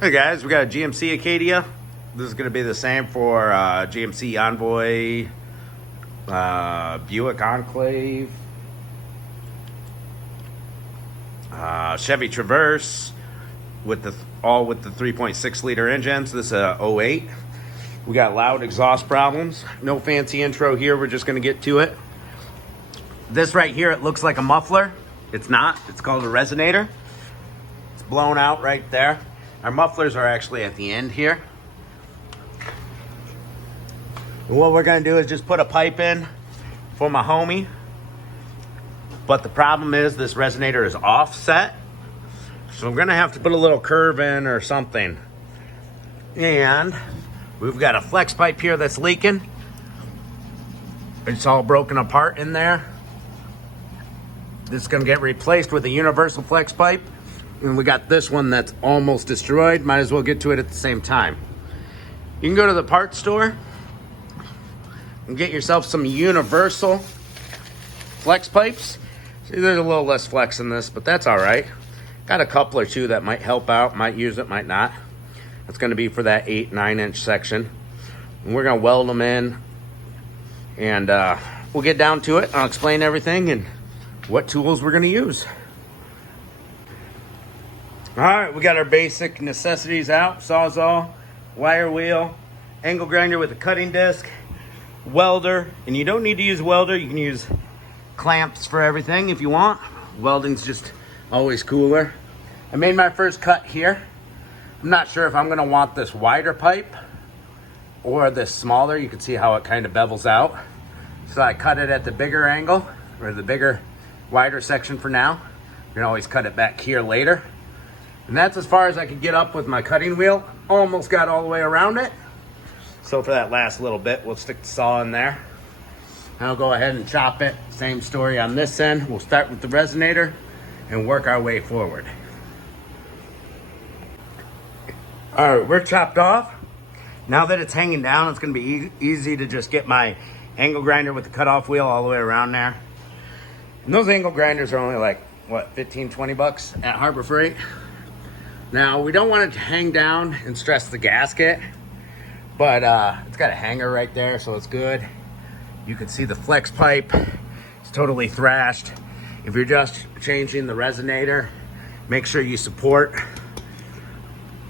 Hey guys, we got a GMC Acadia. This is going to be the same for GMC Envoy, Buick Enclave, Chevy Traverse with all with the 3.6 liter engines. This is a '08. We got loud exhaust problems. No fancy intro here. We're just going to get to it. This right here, it looks like a muffler. It's not. It's called a resonator. It's blown out right there. Our mufflers are actually at the end here. And what we're gonna do is just put a pipe in for my homie. But the problem is this resonator is offset. So I'm gonna have to put a little curve in or something. And we've got a flex pipe here that's leaking. It's all broken apart in there. This is gonna get replaced with a universal flex pipe. And we got this one that's almost destroyed. Might as well get to it at the same time. You can go to the parts store and get yourself some universal flex pipes. See, there's a little less flex in this, but that's all right. Got a couple or two that might help out, might use it, might not. That's gonna be for that 8-9 inch section. And we're gonna weld them in and we'll get down to it. I'll explain everything and what tools we're gonna use. All right, we got our basic necessities out. Sawzall, wire wheel, angle grinder with a cutting disc, welder, and you don't need to use a welder. You can use clamps for everything if you want. Welding's just always cooler. I made my first cut here. I'm not sure if I'm gonna want this wider pipe or this smaller. You can see how it kind of bevels out. So I cut it at the bigger angle, or the bigger, wider section for now. You can always cut it back here later. And that's as far as I could get up with my cutting wheel. Almost got all the way around it. So for that last little bit, we'll stick the saw in there. And I'll go ahead and chop it. Same story on this end. We'll start with the resonator and work our way forward. All right, we're chopped off. Now that it's hanging down, it's gonna be easy to just get my angle grinder with the cutoff wheel all the way around there. And those angle grinders are only like, what, 15, 20 bucks at Harbor Freight. Now, we don't want it to hang down and stress the gasket, but it's got a hanger right there, so it's good. You can see the flex pipe. It's totally thrashed. If you're just changing the resonator, make sure you support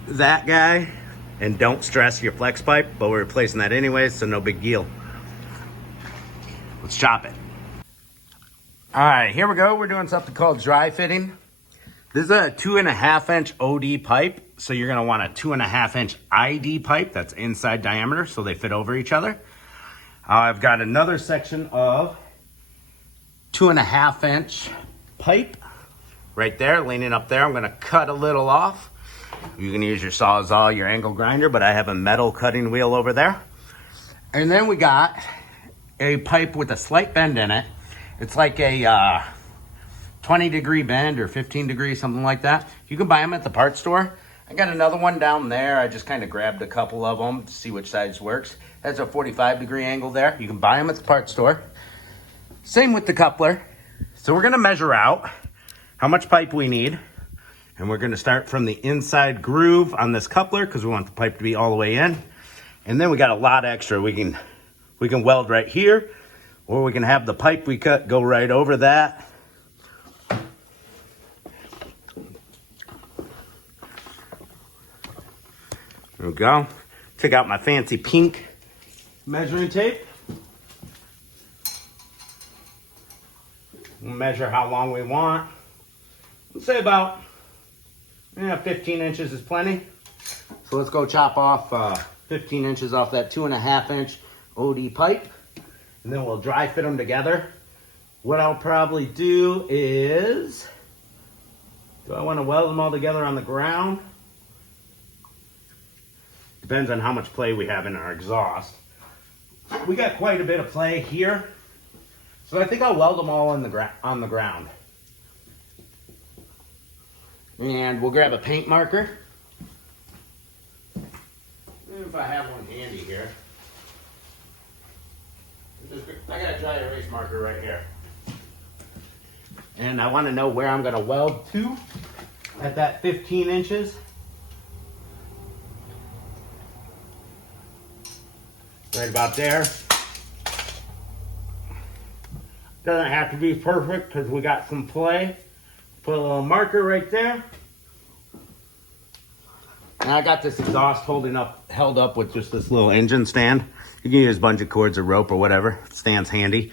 that guy and don't stress your flex pipe, but we're replacing that anyways, so no big deal. Let's chop it. All right, here we go. We're doing something called dry fitting. This is a 2.5 inch OD pipe. So you're gonna want a 2.5 inch ID pipe that's inside diameter so they fit over each other. I've got another section of 2.5 inch pipe right there, leaning up there. I'm gonna cut a little off. You can use your Sawzall, your angle grinder, but I have a metal cutting wheel over there. And then we got a pipe with a slight bend in it. It's like a 20-degree bend or 15 degrees, something like that. You can buy them at the parts store. I got another one down there. I just kind of grabbed a couple of them to see which size works. That's a 45-degree angle there. You can buy them at the parts store. Same with the coupler. So we're gonna measure out how much pipe we need. And we're gonna start from the inside groove on this coupler because we want the pipe to be all the way in. And then we got a lot extra. We can weld right here, or we can have the pipe we cut go right over that. There we go. Take out my fancy pink measuring tape. We'll measure how long we want. Let's say about 15 inches is plenty. So let's go chop off 15 inches off that 2.5 inch OD pipe. And then we'll dry fit them together. What I'll probably do is, do I want to weld them all together on the ground? Depends on how much play we have in our exhaust. We got quite a bit of play here. So I think I'll weld them all on the ground. And we'll grab a paint marker. If I have one handy here. I got a dry erase marker right here. And I want to know where I'm going to weld to at that 15 inches. Right about there. Doesn't have to be perfect because we got some play. Put a little marker right there. And I got this exhaust held up with just this little engine stand. You can use bungee cords or rope or whatever. It stands handy.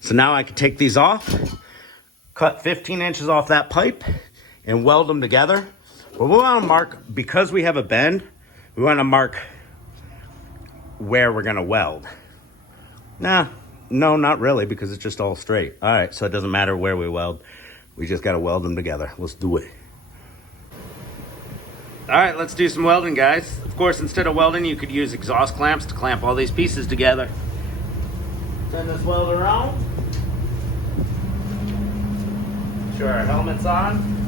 So now I can take these off, cut 15 inches off that pipe, and weld them together. But we want to mark, because we have a bend, we want to mark where we're going to weld. No, not really, because it's just all straight. All right, so it doesn't matter where we weld. We just got to weld them together. Let's do it. All right, let's do some welding, guys. Of course, instead of welding, you could use exhaust clamps to clamp all these pieces together. Turn this welder on. Sure our helmet's on.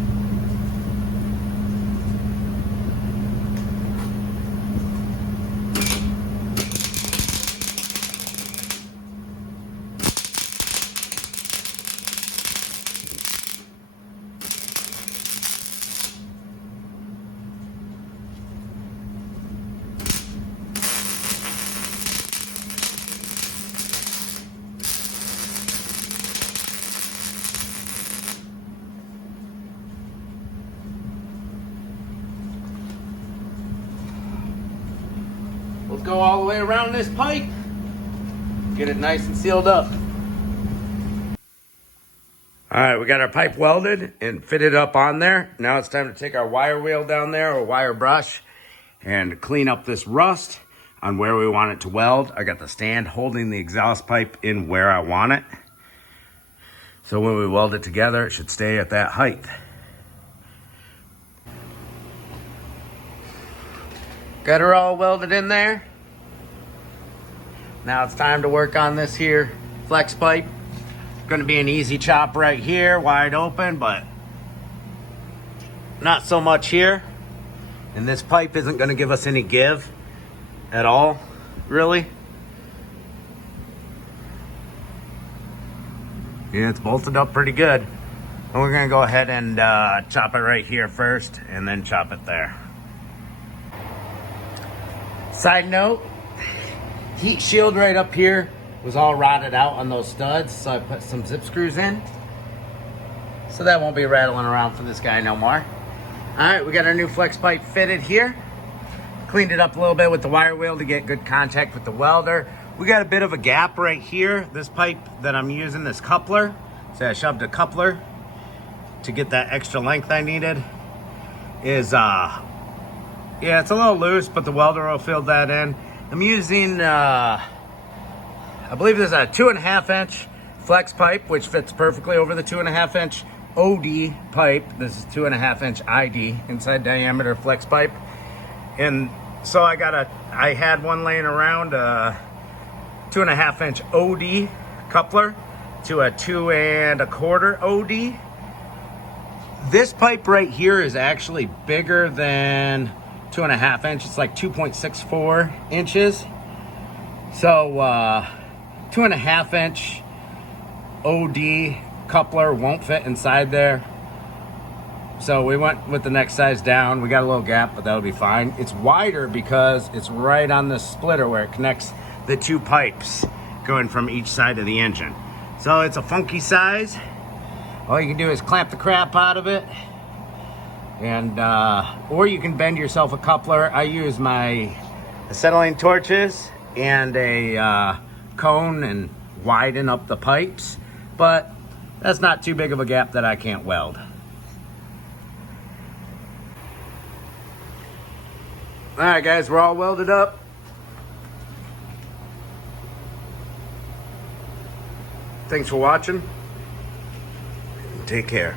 Let's go all the way around this pipe. Get it nice and sealed up. All right, we got our pipe welded and fitted up on there. Now it's time to take our wire wheel down there, or wire brush, and clean up this rust on where we want it to weld. I got the stand holding the exhaust pipe in where I want it. So when we weld it together, it should stay at that height. Got her all welded in there. Now it's time to work on this here flex pipe. Gonna be an easy chop right here, wide open, but not so much here. And this pipe isn't gonna give us any give at all, really. Yeah, it's bolted up pretty good. And we're gonna go ahead and chop it right here first, and then chop it there. Side note, heat shield right up here was all rotted out on those studs, so I put some zip screws in. So that won't be rattling around for this guy no more. All right, we got our new flex pipe fitted here. Cleaned it up a little bit with the wire wheel to get good contact with the welder. We got a bit of a gap right here. This pipe that I'm using, this coupler, so I shoved a coupler to get that extra length I needed, is yeah, it's a little loose, but the welder will fill that in. I'm using, I believe there's a 2.5 inch flex pipe, which fits perfectly over the 2.5 inch OD pipe. This is 2.5 inch ID, inside diameter flex pipe. And so I had one laying around, 2.5 inch OD coupler to a 2 1/4 OD. This pipe right here is actually bigger than 2.5 inch. It's like 2.64 inches. So 2.5 inch OD coupler won't fit inside there. So we went with the next size down. We got a little gap, but that'll be fine. It's wider because it's right on the splitter where it connects the two pipes going from each side of the engine. So it's a funky size. All you can do is clamp the crap out of it. And or you can bend yourself a coupler. I use my acetylene torches and a cone and widen up the pipes, but that's not too big of a gap that I can't weld. All right, guys, we're all welded up. Thanks for watching. Take care.